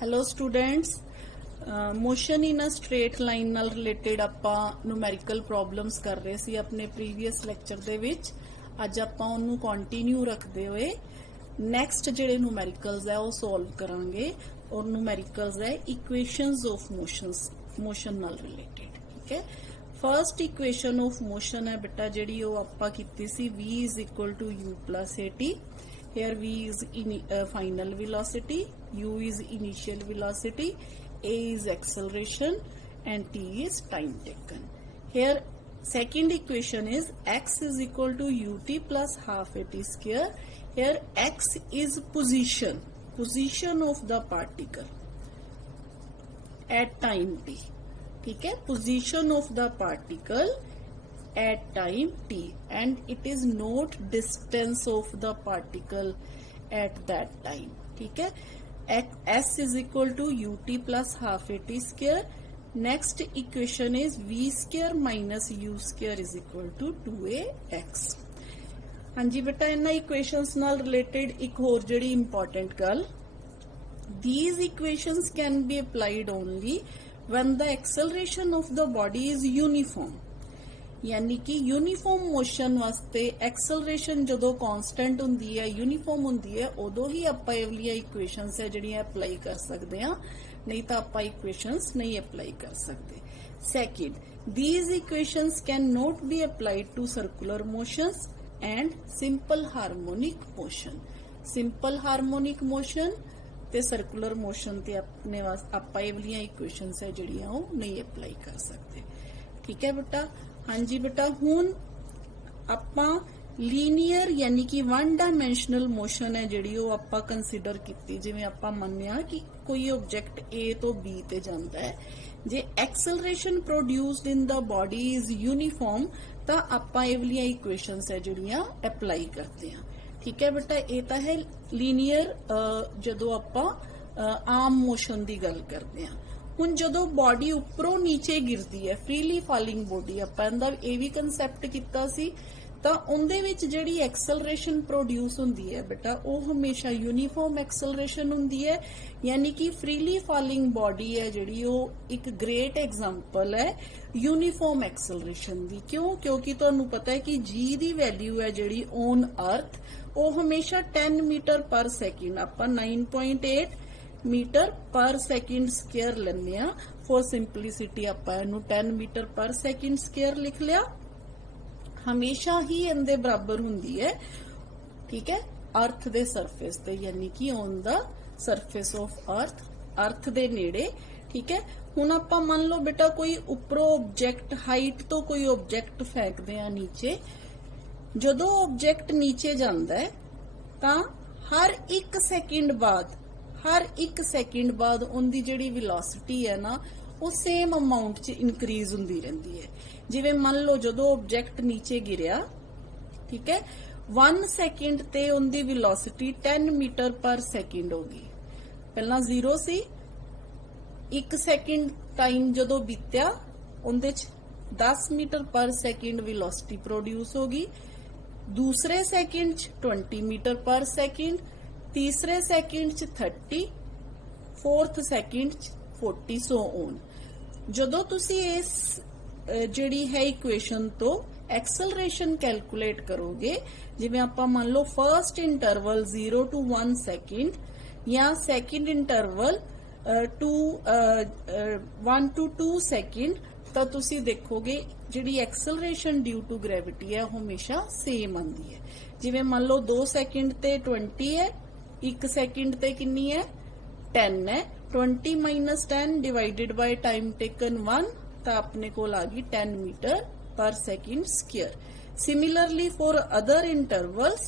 Hello students, motion in a straight line नाल related आपां numerical problems कर रहे सी अपने प्रीवियस लेक्चर दे विच। अज आपां उहनूं कंटिन्यू रखदे होए नैक्सट जिहड़े न्यूमेरिकल्स है वो सॉल्व करांगे। और न्यूमेरिकल्स है इक्वेशंस ऑफ मोशन नाल रिलेटेड। ठीक है, फर्स्ट इक्वेशन ऑफ मोशन है बेटा जिहड़ी वो आपां कीती सी v is equal to u plus at। Here v is final velocity, u is initial velocity, a is acceleration and t is time taken. Here second equation is x is equal to ut plus half at square. Here x is position of the particle at time t. ठीक है, position of the particle at time t and it is not distance of the particle at that time. ठीक है, s is equal to ut plus half at square. Next equation is v square minus u square is equal to 2ax. हाँ जी बेटा, इन्हां equations नाल related एक होर जिहड़ी important गल, these equations can be applied only when the acceleration of the body is uniform. यानी कि यूनीफॉर्म मोशन वास्ते एक्सलरेशन जदों कांस्टेंट हुंदी है, यूनीफॉर्म हुंदी है, उदों ही आपां इह वाली इक्वेशंस है जिहड़ियां अप्लाई कर सकते हैं, नहीं तो आपां इक्वेशंस नहीं अप्लाई कर सकते। Second, these equations cannot be applied to circular motions and simple harmonic motion. Simple harmonic motion ते सर्कुलर मोशन ते अपने आपां इह वाली इक्वेशंस है जिहड़ियां वो नहीं अप्लाई कर सकते। ठीक है बेटा, हाँ जी बेटा, हुण आपां लीनियर यानी कि वन डायमेंशनल मोशन है जिहड़ी वो आपां कंसीडर कीती। जिवें आपां मन्निया कि कोई ऑब्जेक्ट ए तो बी ते जांदा है, जे acceleration produced in the body is uniform तां आपां इह वालियां इक्वेशंस है जिहड़ियां अप्लाई करते हैं। ठीक है बेटा, ये तां है लीनियर जदों आपां आम मोशन दी गल करते हैं। ਹੁਣ ਜਦੋਂ ਬੋਡੀ ਉੱਪਰੋਂ ਨੀਚੇ ਗਿਰਦੀ ਹੈ, ਫ੍ਰੀਲੀ ਫਾਲਿੰਗ ਬੋਡੀ, ਆਪਾਂ ਇਹਦਾ ਇਹ ਵੀ ਕਨਸੈਪਟ ਕੀਤਾ ਸੀ, ਤਾਂ ਉਹਦੇ ਵਿੱਚ ਜਿਹੜੀ ਐਕਸਲਰੇਸ਼ਨ ਪ੍ਰੋਡਿਊਸ ਹੁੰਦੀ ਹੈ ਬੇਟਾ ਉਹ ਹਮੇਸ਼ਾ ਯੂਨੀਫਾਰਮ ਐਕਸਲਰੇਸ਼ਨ ਹੁੰਦੀ ਹੈ। ਯਾਨੀ ਕਿ ਫ੍ਰੀਲੀ ਫਾਲਿੰਗ ਬੋਡੀ ਹੈ ਜਿਹੜੀ ਉਹ ਇੱਕ ਗ੍ਰੇਟ ਐਗਜ਼ਾਮਪਲ ਹੈ ਯੂਨੀਫਾਰਮ ਐਕਸਲਰੇਸ਼ਨ ਦੀ। ਕਿਉਂ? ਕਿਉਂਕਿ ਤੁਹਾਨੂੰ ਪਤਾ ਹੈ ਕਿ g ਦੀ ਵੈਲਿਊ ਹੈ ਜਿਹੜੀ ਔਨ ਅਰਥ ਉਹ ਹਮੇਸ਼ਾ 10 ਮੀਟਰ ਪਰ ਸੈਕਿੰਡ, ਆਪਾਂ 9.8 मीटर पर सेकंड स्क्वायर लेने आ। फॉर सिंपलिसिटी आपां इहनूं 10 मीटर पर सेकंड स्क्वायर लिख लिया। हमेशा ही इहदे बराबर हुंदी है, ठीक है, अर्थ दे सरफेस ते, यानी कि on the surface of earth, earth दे नेड़े। ठीक है, हुण आपां मान लो बेटा कोई उपरों ऑब्जेक्ट हाइट तो कोई ऑब्जेक्ट फेंकदे आ नीचे, जदों ऑब्जेक्ट नीचे जांदा है तां हर एक सैकेंड बाद उनकी जिहड़ी वेलोसिटी है ना वो सेम अमाउंट च इनक्रीज हुंदी रहिंदी है। जिवें मान लो जदों ऑब्जेक्ट नीचे गिरिया, ठीक है, 1 सैकेंड ते उनकी वेलोसिटी 10 मीटर पर सैकेंड होगी। पहला 0 सी, 1 सैकेंड टाइम जदों बीत्या उहदे च 10 मीटर पर सैकेंड वेलोसिटी प्रोड्यूस होगी। दूसरे सैकेंड च 20 मीटर पर सैकेंड, तीसरे सैकेंड च 30, फोर्थ सैकेंड च 40, सो ऑन। जदों तुसी इस जिहड़ी है इक्वेशन तो एक्सलरेशन कैलकुलेट करोगे, जिवें आपां मान लो फर्स्ट इंटरवल 0 to 1 सैकेंड या सैकेंड इंटरवल 1 to 2 सैकेंड, तो तुसी देखोगे जिहड़ी एक्सलरेशन ड्यू टू ग्रेविटी है हमेशा सेम आंदी है। जिवें मान लो 2 सैकेंड ते 20 है, 1 सैकेंड ते कितनी है 10 है, 20 minus 10 divided by time taken 1, तो अपने को आ गई 10 मीटर पर second square. Similarly for other intervals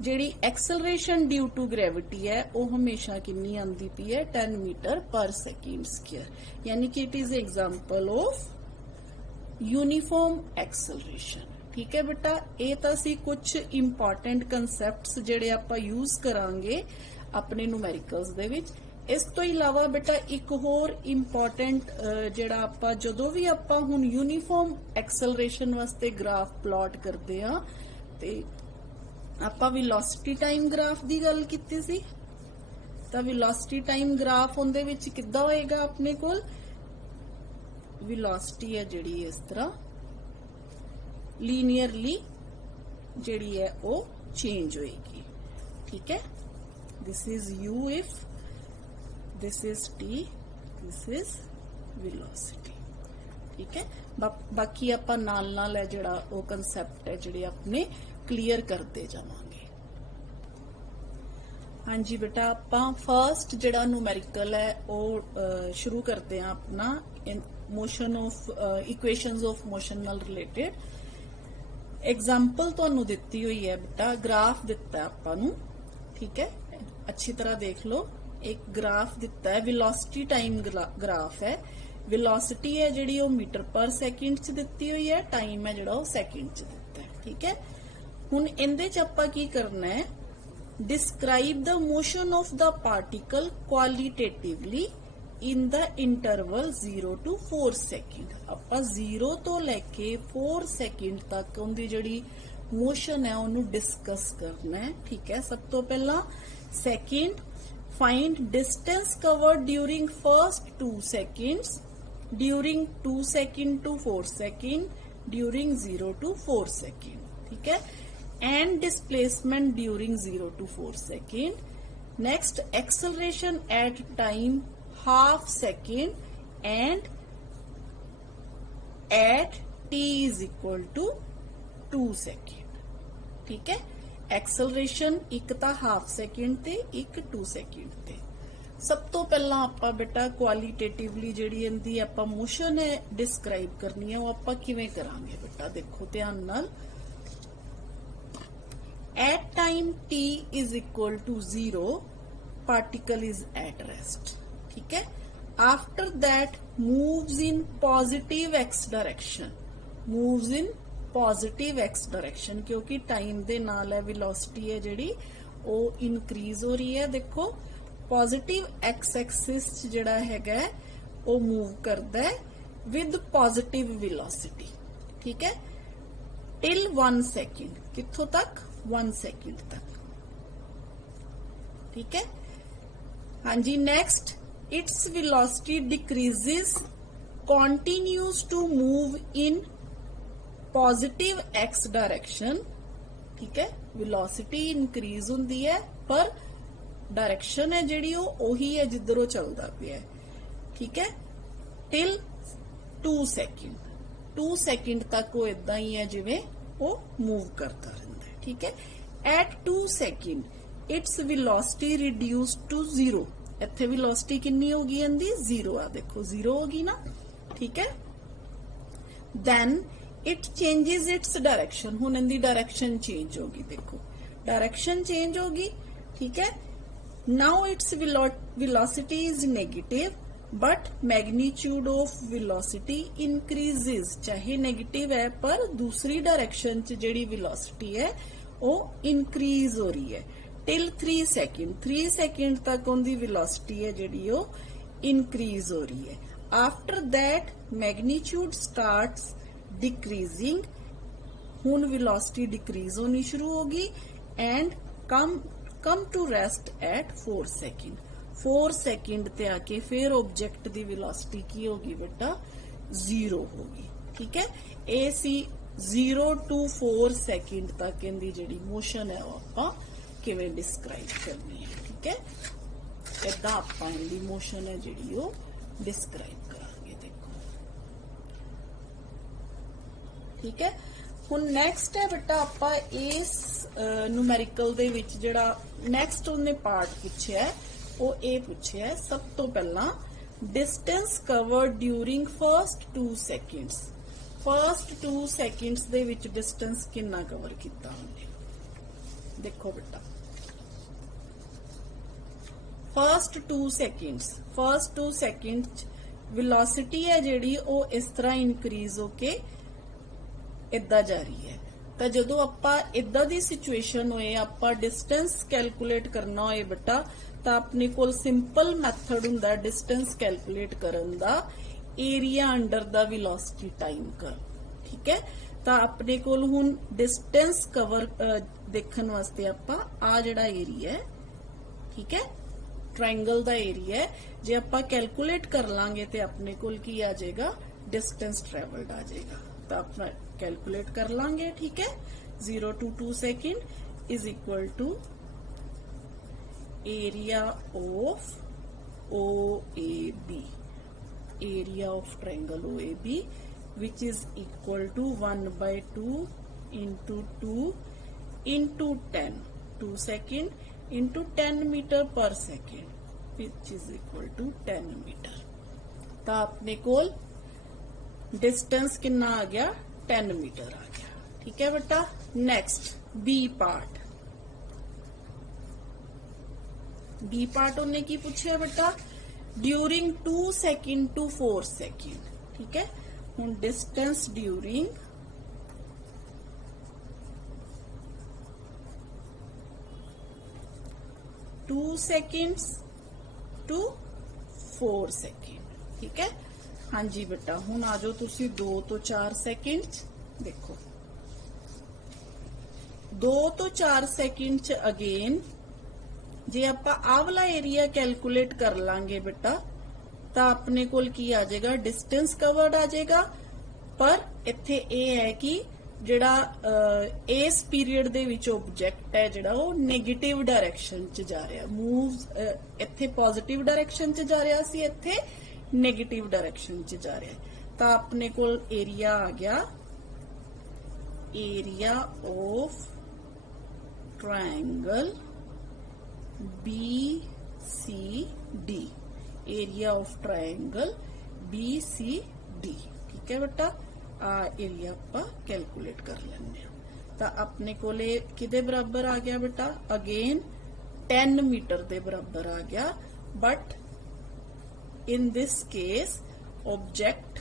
जिहड़ी एक्सलरेशन ड्यू टू ग्रेविटी है वो हमेशा कितनी आंदी पई है 10 मीटर पर सेकंड स्क्वायर। यानी कि it is example of uniform acceleration. ठीक है बेटा, ये तो सी कुछ इंपॉर्टेंट कंसैप्ट्स जिहड़े आपां यूज करांगे अपने न्यूमेरिकल्स दे विच। इस तो इलावा बेटा एक होर इंपॉर्टेंट जिहड़ा आपां जदों भी आपां हुण यूनीफॉर्म एक्सलरेशन वास्ते ग्राफ प्लॉट करदे आ ते आपां वेलोसिटी टाइम ग्राफ दी गल कीती सी, ਤਾਂ ਵੈਲੋਸਿਟੀ ਟਾਈਮ ਗ੍ਰਾਫ ਉਹਦੇ ਵਿੱਚ ਕਿੱਦਾਂ ਹੋਏਗਾ ਆਪਣੇ ਕੋਲ ਵੈਲੋਸਿਟੀ ਹੈ ਜਿਹੜੀ ਇਸ ਤਰ੍ਹਾਂ ਲੀਨੀਅਰਲੀ ਜਿਹੜੀ ਹੈ ਉਹ ਚੇਂਜ ਹੋਏਗੀ ਠੀਕ ਹੈ this is u if this is t this is velocity ठीक है बाकी ਆਪਾਂ ਨਾਲ ਹੈ ਜਿਹੜਾ ਉਹ ਕਨਸੈਪਟ ਹੈ ਜਿਹੜੇ ਆਪਣੇ ਕਲੀਅਰ ਕਰਦੇ ਜਾਵਾਂਗੇ ਹਾਂਜੀ ਬੇਟਾ ਆਪਾਂ ਫਰਸਟ ਜਿਹੜਾ ਨੂਮੈਰੀਕਲ ਹੈ ਉਹ ਸ਼ੁਰੂ ਕਰਦੇ ਹਾਂ ਆਪਣਾ motion of equations of motion ਨਾਲ related एग्जाम्पल ਤੁਹਾਨੂੰ ਦਿੱਤੀ ਹੋਈ ਹੈ ਬੇਟਾ ਗ੍ਰਾਫ ਦਿੱਤਾ ਆਪਾਂ ਨੂੰ ਠੀਕ ਹੈ अच्छी तरह देख लो एक ग्राफ दिता है वेलोसिटी टाइम ग्राफ है वेलोसिटी है जिहड़ी वो मीटर पर सेकंड च दित्ती हुई है टाइम है जिहड़ा वो सेकंड च दिता है ठीक है हुण इहदे च आपां की करना है describe the motion of the particle qualitatively in the interval 0 to 4 second आपां 0 तो लैके 4 सेकंड तक उनदी जिहड़ी मोशन है उन्होंने डिस्कस करना है ठीक है सब तो पहला second find distance covered during first 2 seconds during 2 second to 4 second during 0 to 4 second ठीक है and displacement during 0 to 4 second next acceleration at time half second and at t is equal to 2 second ठीक है acceleration एक तो half second ते एक 2 second ते सब तो पहला आपां बेटा क्वालिटेटिवली जिहड़ी इहदी आपां मोशन है डिस्क्राइब करनी है वो आपां किवें करांगे बेटा देखो ध्यान नाल at time t is equal to 0 particle is at rest ठीक है after that moves in positive x direction moves in positive x direction क्योंकि टाइम दे नाल है वेलोसिटी है जिहड़ी वो इनक्रीज हो रही है देखो पॉजिटिव एक्स एक्सिस जिहड़ा हैगा वो मूव करदा है विद पॉजिटिव वेलोसिटी ठीक है टिल 1 सेकंड कित्थों तक 1 सेकंड तक ठीक है हाँ जी next its velocity decreases continues to move in positive x direction ठीक है वेलोसिटी इंक्रीज होंदी है पर डायरेक्शन है जिहड़ी ओही है जिधरों चलदा पिया है ठीक है टिल 2 सेकंड तक वो इदां ही है जिवें वो मूव करता रहिंदा है ठीक है at 2 second it's velocity reduced to 0 इत्थे वेलोसिटी कितनी होगी इहदी 0 आ देखो 0 होगी ना ठीक है then it changes its direction हुण इनदी डायरेक्शन चेंज होगी देखो डायरेक्शन चेंज होगी ठीक है now its velocity is negative but magnitude of velocity increases चाहे नेगेटिव है पर दूसरी डायरेक्शन च जिहड़ी वेलोसिटी है वो इंक्रीज हो रही है टिल 3 सेकंड तक उनकी वेलोसिटी है जिहड़ी वो इंक्रीज हो रही है after that magnitude starts decreasing हुन वेलोसिटी डिक्रीज होनी शुरू होगी and come to rest at 4 second ते आके फिर ऑब्जेक्ट दी वेलोसिटी की होगी बेटा 0 होगी ठीक है ए सी 0 to 4 सेकंड तक इनदी जिहड़ी मोशन है वो आपां किवें डिस्क्राइब करनी है ठीक है इदां आपां इनदी मोशन है जिहड़ी वो डिस्क्राइब ठीक है हुण नैक्सट है बेटा आपां इस न्यूमेरिकल दे विच जिहड़ा नैक्सट उन्हें पार्ट पूछिया है वो ये पूछिया है सब तो पहला distance covered during first 2 seconds first 2 seconds दे विच डिस्टेंस कितना कवर किया हमने देखो बेटा फर्स्ट 2 सेकंड वेलोसिटी है जिहड़ी वो इस तरह इंक्रीज होके इदा जा रही है तो जदों आपां इदा दी सिचुएशन होए आपां डिस्टेंस कैलकुलेट करना होए बेटा तो अपने कोल सिंपल मैथड हुंदा डिस्टेंस कैलकुलेट करन दा area under the velocity time curve ठीक है तो अपने कोल हुण डिस्टेंस कवर देखने वास्ते आपां आ जिहड़ा एरिया है ठीक है ट्रायंगल दा एरिया है, जे आपां कैलकुलेट कर लांगे ते अपने कोल की आ जाएगा, डिस्टेंस ट्रैवल्ड आ जाएगा। तो अपना कैलकुलेट कर लांगे, ठीक है। 0 to 2 second is equal to area of OAB, area of triangle OAB, which is equal to 1/2 into 2 into 10, 2 second into 10 meter per second, which is equal to 10 meter। तो अपने कोल distance कितना आ गया, 10 मीटर आ गया, ठीक है बेटा। Next B part, B part उन्हें की पूछे बेटा, ड्यूरिंग 2 सेकेंड टू 4 सेकेंड, ठीक है। हुन distance during 2 seconds to 4 second, ठीक है। हाँ जी बेटा, हुन आ जाओ तुसी 2 तो 4 सेकेंड, देखो 2 तो 4 सेकेंड च अगेन जे आपां आह वाला एरिया कैलकुलेट कर लांगे बेटा, तो अपने कोल की आ जाएगा, डिस्टेंस कवर्ड आ जाएगा। पर इत्थे ये है कि जिहड़ा इस पीरियड दे विच ऑब्जेक्ट है जिहड़ा वो नेगेटिव डायरेक्शन च जा रहा, मूव्स इत्थे पॉजिटिव डायरेक्शन च जा रहा सी, इत्थे नेगेटिव डायरेक्शन च जा रहा है। तो अपने कोल एरिया आ गया, area of triangle BCD, area of triangle BCD, ठीक है बेटा। एरिया आपां कैलकुलेट कर लेंगे। तो अपने कोले किदे बराबर आ गया बेटा, अगेन 10 मीटर दे बराबर आ गया। But in this case object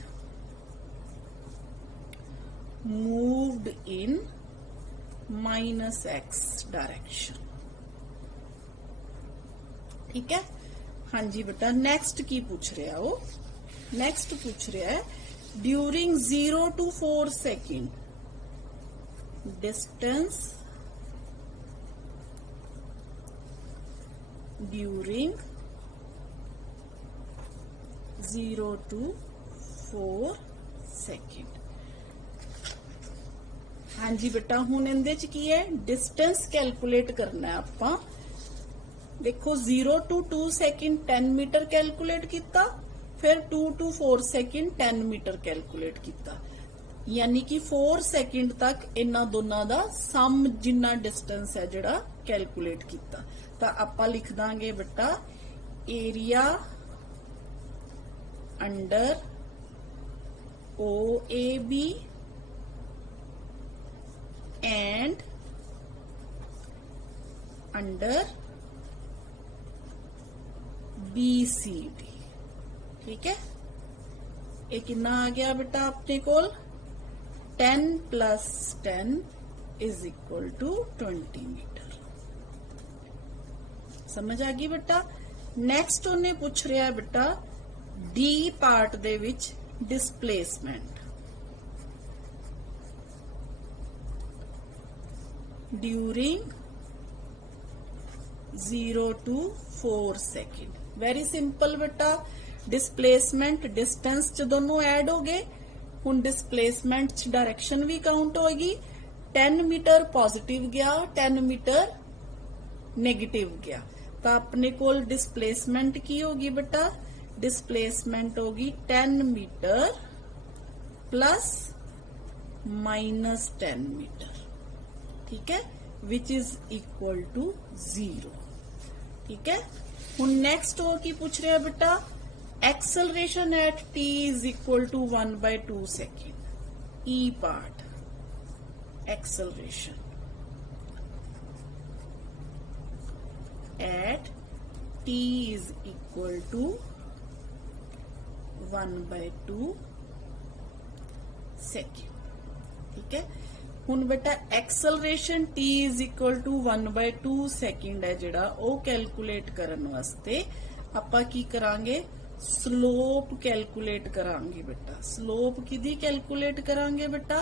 moved in -x direction, ठीक है। हाँ जी बेटा, नेक्स्ट की पूछ रहा वो, नेक्स्ट पूछ रहा है during 0 to 4 second, distance during 0 to 4 second. हाँ जी बेटा, हुण इहदे च की है, डिस्टेंस कैलकुलेट करना है आपां। देखो 0 to 2 सेकेंड 10 मीटर कैलकुलेट किया, फिर 2 to 4 सेकेंड 10 मीटर कैलकुलेट किया, यानी कि 4 सेकेंड तक इन्हां दोनों का सम जिन्ना डिस्टेंस है जिहड़ा कैलकुलेट किया। तो आपां लिख दांगे बेटा, area under OAB and under BCD, ठीक है। ये कितना आ गया बेटा अपने कोल, 10 + 10 इज इक्वल टू 20 मीटर। समझ आ गई बेटा। नेक्स्ट उन्हें पूछ रहा है बेटा, D part they which displacement during 0 to 4 second. Very simple बेटा, डिस्प्लेसमेंट डिस्टेंस च दोनों ऐड हो गए। हुण डिस्प्लेसमेंट च डायरेक्शन भी काउंट होगी। 10 मीटर पॉजिटिव गया, 10 मीटर नेगेटिव गया। तो अपने कोल डिस्प्लेसमेंट की होगी बेटा, डिस्प्लेसमेंट होगी 10 मीटर प्लस -10 मीटर, ठीक है, विच इज इक्वल टू 0, ठीक है। हुण नेक्स्ट हो की पूछ रहे हैं बेटा, acceleration at t is equal to 1/2 second. ई part acceleration at t is equal to 1/2 second, ठीक है। हुण बेटा acceleration t is equal to 1/2 second है जिहड़ा वो कैलकुलेट करन वास्ते आपां की करांगे, स्लोप कैलकुलेट करांगे बेटा। स्लोप किदी कैलकुलेट करांगे बेटा,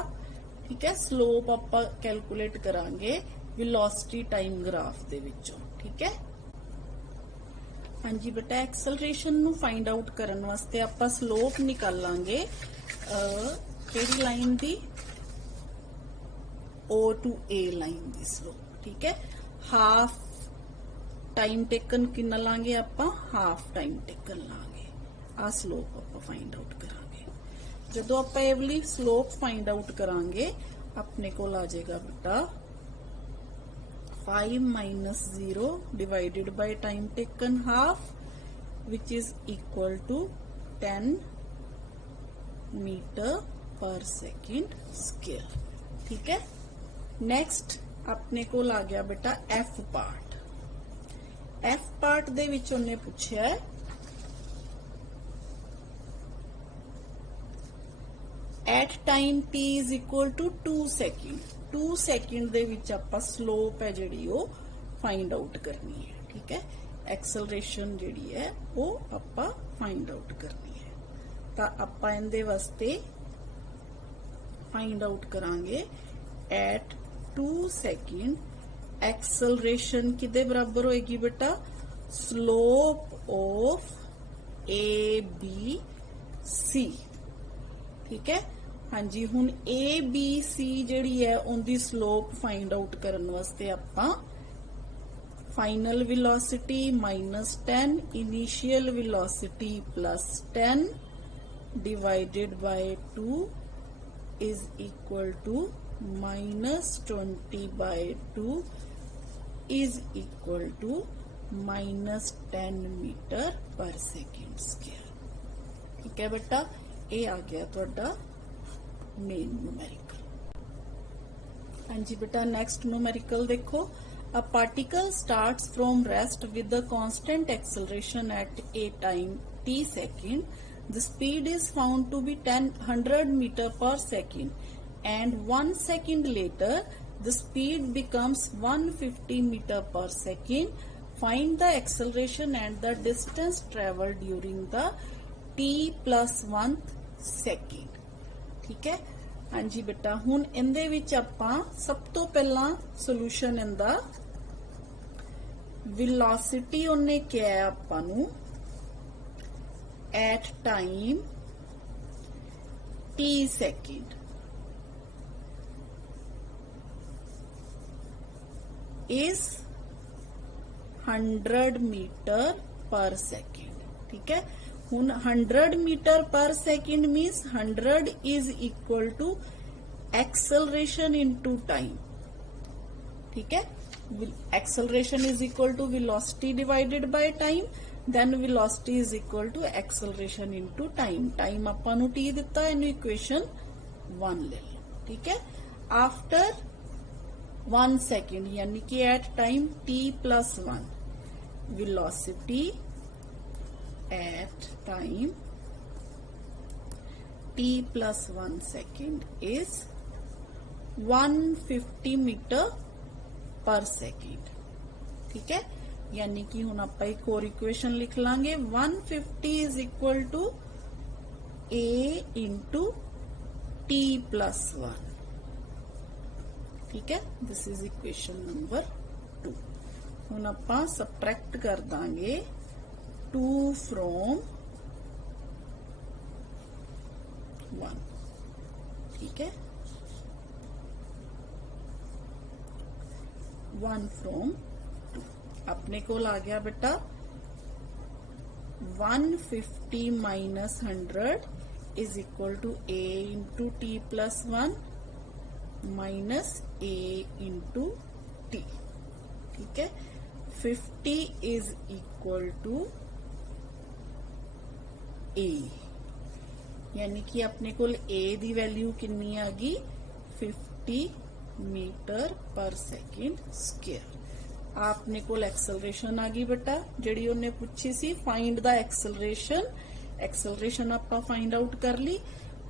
ठीक है। स्लोप आपां कैलकुलेट करांगे वेलोसिटी टाइम ग्राफ दे विचों, ठीक है। हाँ जी बेटा एक्सलरेशन नु फाइंड आउट करन वास्ते आपां स्लोप निकालांगे केड़ी line the O to A line the slope ठीक है हाफ टाइम टेकन कितना लांगे आपां हाफ टाइम टेकन लांगे आ स्लोप आपां फाइंड आउट करांगे जदों आपां ये वाली स्लोप फाइंड आउट करांगे अपने कोल आ जाएगा बेटा 5 minus 0 divided by time taken half which is equal to 10 meter per second square ठीक है नेक्स्ट अपने को आ गया बेटा F पार्ट दे विच उन्हें पूछा है at time t is equal to 2 second 2 second दे विच आपां स्लोप है जिहड़ी ओ फाइंड आउट करनी है ठीक है एक्सलरेशन जिहड़ी है वो आपां फाइंड आउट करनी है तां आपां इहदे वास्ते फाइंड आउट करांगे एट 2 सेकंड एक्सलरेशन किदे बराबर होएगी बेटा slope of A B C ठीक है हाँ जी हुण ए बी सी जिहड़ी है उनदी स्लोप फाइंड आउट करन वास्ते आपां final velocity -10 initial velocity +10 divided by 2 is equal to -20/2 is equal to -10 metre per second square ठीक है बेटा ये आ गया तुहाडा मेन न्यूमेरिकल हाँ जी बेटा नेक्स्ट न्यूमेरिकल देखो a particle starts from rest with the constant acceleration at A time t second the speed is found to be 100 meter per second and 1 second later the speed becomes 150 meter per second find the acceleration and the distance traveled during the t plus 1 second ठीक है हाँ जी बेटा हुण इहदे विच आपां सब तो पहला सोल्यूशन इंदा वेलोसिटी उन्हें क्या है आपां नू at time t second is 100 metre per second ठीक है हुन 100 metre per second means 100 is equal to acceleration into time ठीक है acceleration is equal to velocity divided by time then velocity is equal to acceleration into time time आपां नू t दिता इनू equation 1 ले लो ठीक है आफ्टर 1 सेकेंड यानी कि at time t plus 1 velocity at time t plus 1 second is 150 metre per second ठीक है यानी कि हुण आपां एक और इक्वेशन लिख लांगे 150 is equal to a into t plus 1 ठीक है दिस इज इक्वेशन नंबर 2 हुण आपां सबट्रैक्ट कर दांगे 2 from 1 ठीक है 1 from 2 अपने को आ गया बेटा 150 minus 100 is equal to a into t plus 1 minus a into t ठीक है 50 is equal to a यानी कि अपने को a दी वैल्यू कितनी आ गई 50 मीटर पर सेकेंड स्क्वायर आपने को एक्सेलरेशन आ गई बेटा जिहड़ी उन्हें पूछी सी फाइंड द एक्सेलरेशन आपां फाइंड आउट कर ली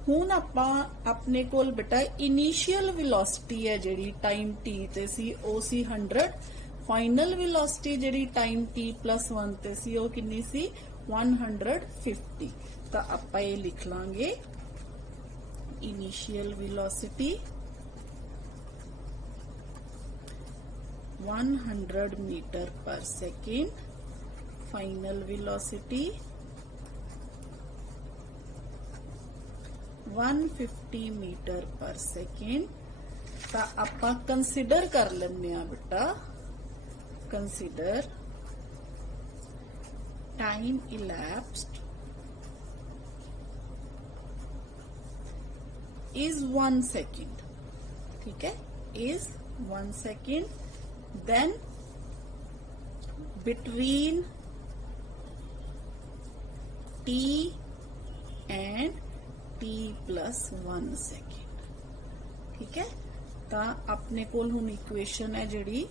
हुण आपां अपने कोल बेटा इनिशियल वेलोसिटी है जिहड़ी टाइम t ते सी ओ सी 100 फाइनल वेलोसिटी जिहड़ी टाइम t plus 1 ते सी ओ कितनी सी 150 तो आपां ये लिख लांगे initial velocity 100 metre per second final velocity 150 metre per second. तो आपां कंसीडर कर लेने आ बेटा, consider time elapsed is 1 second, ठीक है, is 1 second, then between t and t plus 1 second, ठीक है। तो अपने कोल हुण इक्वेशन है जिहड़ी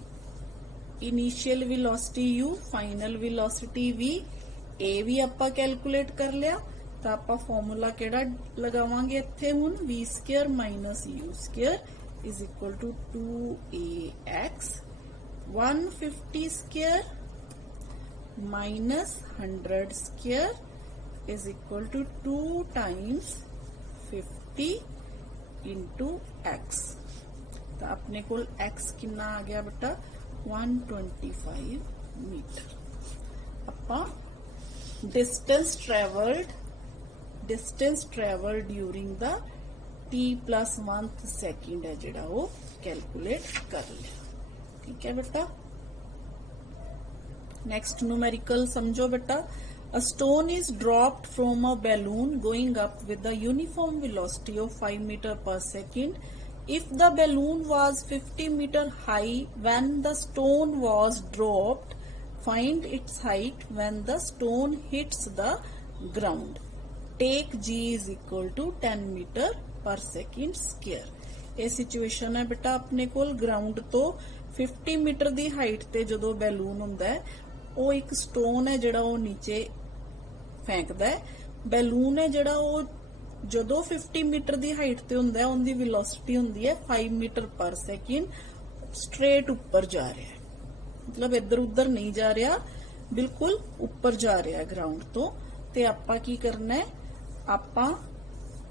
initial velocity u, final velocity v, ए भी आपां कैलकुलेट कर लिया। तो आप फॉर्मूला केड़ा लगावांगे इत्थे हुण, v square minus u square is equal to 2ax 150 square minus 100 square is equal to 2 times 50 into x। तो अपने कोल x कितना आ गया बेटा 125 मीटर। अपा distance travelled during the t plus 1 second है जिहड़ा वो कैलकुलेट कर लिया, ठीक है बेटा। नेक्स्ट न्यूमेरिकल समझो बेटा, a stone is dropped from a balloon going up with the uniform velocity of 5 meter per second. If the balloon was 50 meter high when the stone was dropped, find its height when the stone hits the ground. Take g is equal to 10 metre per second square. ये situation है बेटा अपने कोल ground तो 50 metre दी height ते जदों balloon हुंदा है, वो एक स्टोन है जिहड़ा वो नीचे फेंकदा है। बैलून है जिहड़ा वो जदों 50 मीटर दी हाइट ते हुंदा है, उनदी वेलोसिटी हुंदी है 5 मीटर पर सेकेंड, स्ट्रेट ऊपर जा रहा है, मतलब इधर उधर नहीं जा रहा, बिल्कुल ऊपर जा रहा है ग्राउंड तो। ते आपां की करना है, आपां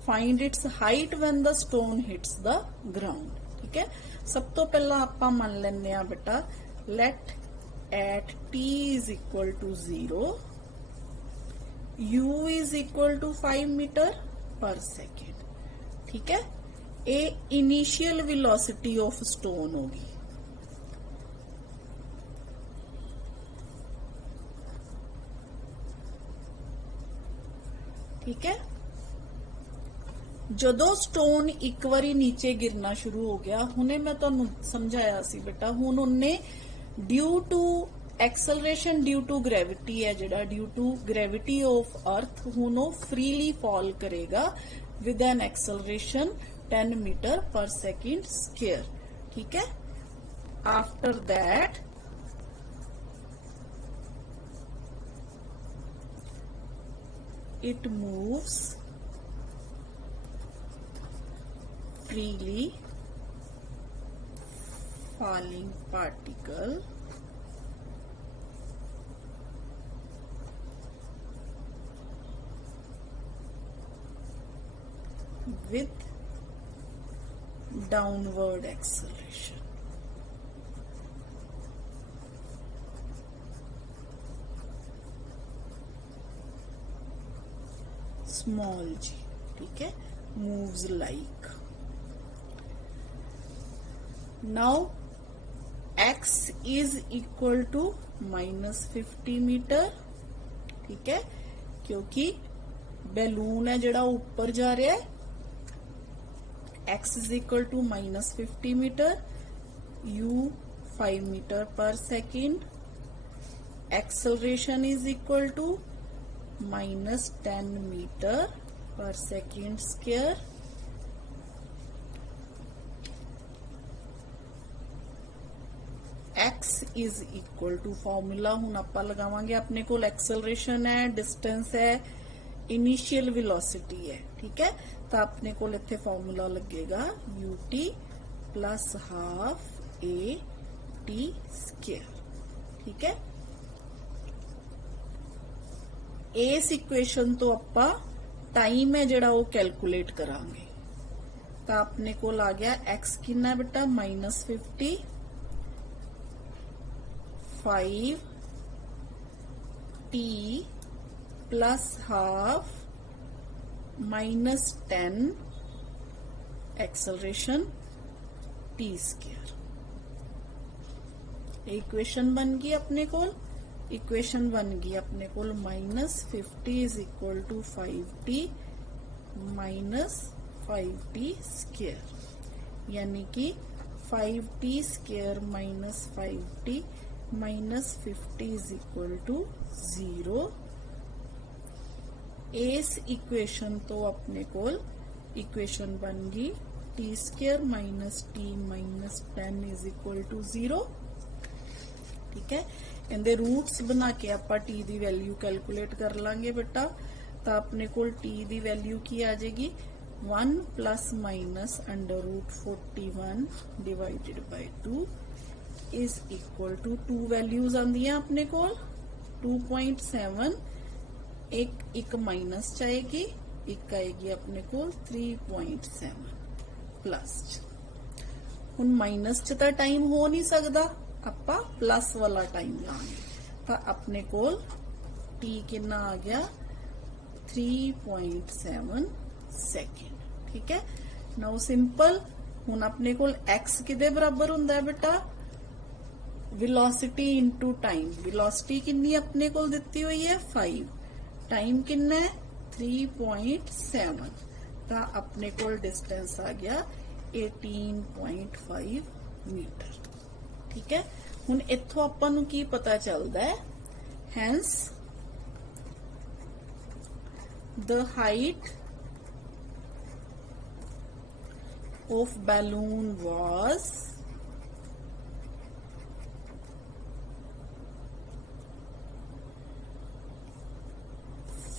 find its height when the stone hits the ground, ठीक है। सब तो पहला आपां मान लेने आ बेटा, let at t is equal to 0 u is equal to 5 metre per second, ठीक है। ए इनिशियल वेलोसिटी ऑफ स्टोन होगी, ठीक है। जदों स्टोन एक बारी नीचे गिरना शुरू हो गया, हुणे मैं तुहानू समझाया सी बेटा, हुण उन्ने due to acceleration due to gravity है जिहड़ा due to gravity of earth, हुण वो फ्रीली फॉल करेगा with an acceleration 10 metre per second square, ठीक है। After that it moves freely falling particle with downward acceleration. Small g, ठीक है, moves like. Now x is equal to -50 metre, ठीक है, क्योंकि बैलून है जिहड़ा ऊपर जा रहा है। x is equal to -50 metre, u 5 metre per second, acceleration is equal to -10 metre per second square. x is equal to formula हुण आपां लगावांगे, अपने कोल एक्सेलरेशन है, डिस्टेंस है, इनिशियल वेलोसिटी है, ठीक है। तो अपने कोल इत्थे फॉर्मूला लगेगा ut plus half at square, ठीक है। इस इक्वेशन तो आपां टाइम है जिहड़ा वो कैलकुलेट करांगे। तो अपने कोल आ गया x कितना बेटा -50, 5 t plus half minus 10 acceleration t square। Equation बन गई अपने कोल, इक्वेशन बन गई अपने कोल -50 is equal to 5t minus 5t square, यानी कि 5t square minus 5t minus 50 is equal to 0। इस इक्वेशन तो अपने कोल इक्वेशन बन गई t square minus t minus 10 is equal to 0। ठीक है, इनके रूट्स बना के ਆਪਾਂ t ਦੀ वैल्यू कैलकुलेट कर लांगे बेटा। तो अपने को t ਦੀ वैल्यू की आ जाएगी 1 plus minus √41 divided by 2 is equal to 2 values आंदी हैं अपने को 2.7, एक माइनस आएगी, एक आएगी अपने को 3.7 प्लस। हुण माइनस च तो टाइम हो नहीं सकता, ਆਪਾਂ प्लस वाला टाइम लांगे, तो अपने कोल t कितना आ गया 3.7 सेकेंड। ठीक है, नाउ सिंपल। हुण अपने कोल x किदे बराबर हुंदा है बेटा, वेलोसिटी इनटू टाइम। वेलोसिटी कितनी अपने कोल दिती हुई है 5, टाइम कितना है 3.7, तो अपने कोल डिस्टेंस आ गया 18.5 मीटर। ठीक है, हुण इत्थों आपां नूं की पता चलदा है, hence the height of balloon was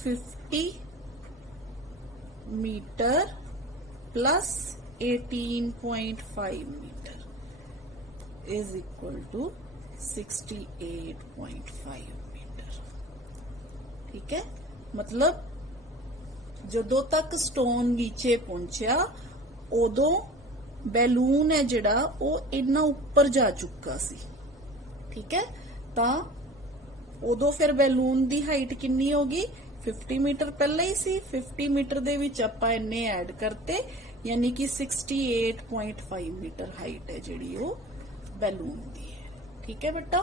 50 metre plus 18.5 metre is equal to 68.5 metre. ठीक है, मतलब जदों तक स्टोन नीचे पहुंचा उदों बैलून है जिहड़ा वो इन्ना उपर जा चुका सी। ठीक है, तो उदों फिर बैलून दी हाइट कितनी होगी 50 मीटर पहले ही सी, 50 मीटर दे विच आपां इन्ने ऐड करते, यानी कि 68.5 मीटर हाइट है जिहड़ी वो बैलून दी है। ठीक है बेटा।